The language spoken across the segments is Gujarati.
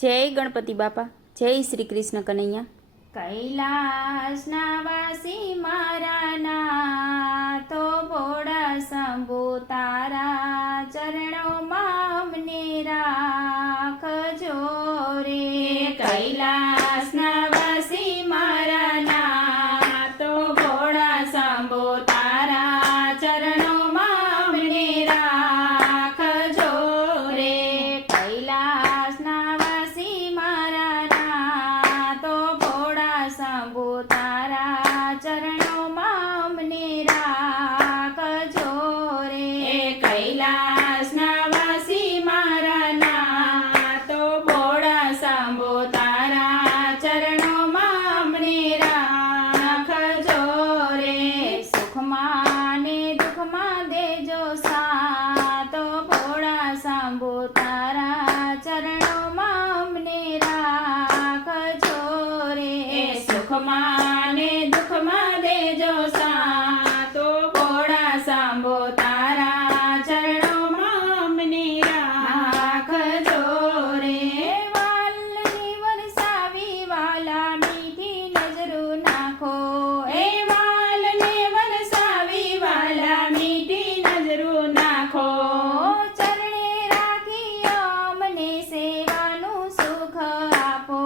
જય ગણપતિ બાપા, જય શ્રી કૃષ્ણ કનૈયા. કૈલાસના વાસી મારા નાથો ભોળા શંભુ તારા ચરણોમાં અમને રાખજો રે. કૈલાસના વાસી મારા નાથો ભોળા શંભુ તારા ચરણોમાં અમને રાખજો રે. કૈલાસના વાસી મારા નાથો ભોળા શંભુ તારા ચરણોમાં અમને રાખજો રે. કૈલાસના વાસી મારા નાથો ભોળા શંભુ તારા ચરણોમાં અમને રાખજો રે. સુખમાં ને દુઃખમાં દેજો સાથ ભોળા શંભુ તારા ચરણોમાં અમને રાખજો રે. સુખમાં ને દુઃખમાં દેજો સાથ ભોળા શંભુ તારા ચરણોમાં અમને રાખજો રે. વાલની વરસાવી વાલા મીઠી નજરો નાખો. એ વાલને વરસાવી વાલા મીઠી નજરો નાખો. ચરણે રાખી અમને સેવાનું સુખ આપો.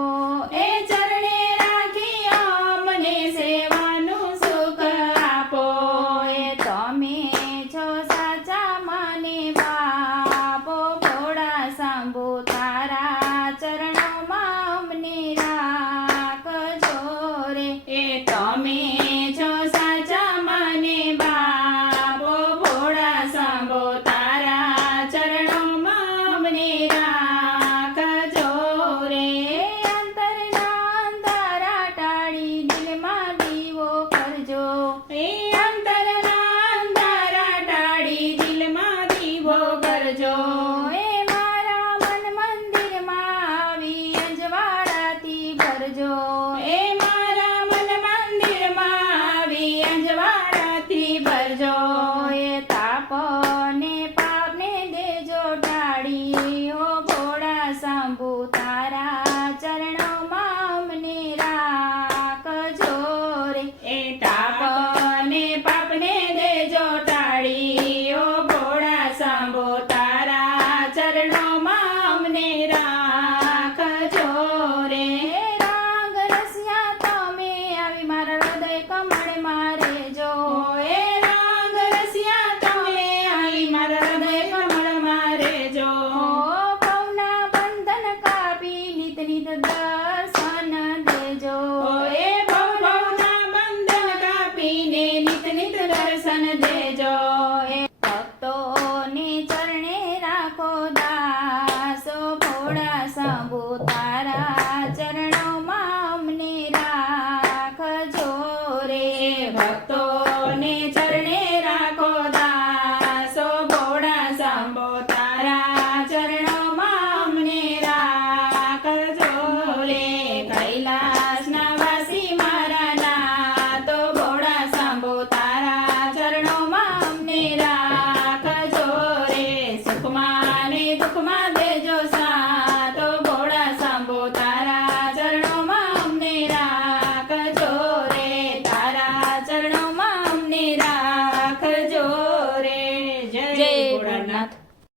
એ ચરણે રાખી અમને સેવાનું સુખ આપો. એ તમે છો સાચા માને બાપો ભોળા શંભુ તારા ચરણોમાં અમને રાખજો રે. એ તમે છો સાચા માને બાપો ભોળા શંભુ તારા ચરણોમાં અમને રાખજો રે. અંતરના અંધારા ટાળી દિલમાં દીવો કરજો. એ અંતરના અંધારા ટાળી દિલમાં દીવો કરજો. એ મારા મન મંદિરમાં આવી અંજવાળાથી ભરજો. એ મારા મન મંદિરમાં આવી અંજવાળાથી ભરજો. એ તાપ ને પાપ ને દેજો ટાળી. ઓ ભોળા શંભુ તારા ચરણોમાં અમને રાખજો રે. એ તાપ ને પાપ ને દેજો ટાળી. ઓ ભોળા શંભુ તારા ચરણોમાં અમને રાખજો રે. રાગ રસિયા તમે આવી મારા હૃદય કમળ મારે જો. એ રાગ રસિયા તમે આવી મારા હૃદય કમળ મારે જો. ભવના બંધન કાપી નિત નિત દર્શન દેજો. એ ભવના બંધન કાપીને નિત નિત દર્શન દેજો. એ ભક્તોને ચરણે રાખો દાસો ભોળા શંભુ તારા ચરણોમાં અમને રાખજો રે. ભક્તોને ચરણે રાખો દાસો ભોળા શંભુ તારા ચરણોમાં અમને રાખજો રે. કૈલાસના વાસી મારા નાથો ભોળા શંભુ તારા ચરણોમાં અમને રાખજો રે. સુખમાં ને દુઃખમાં દેજો સાથ ભોળા શંભુ તારા ચરણોમાં અમને રાખજો રે. તારા ચરણોમાં અમને રાખજો રે. જય જય ભોળાનાથ. ભોળાનાથ.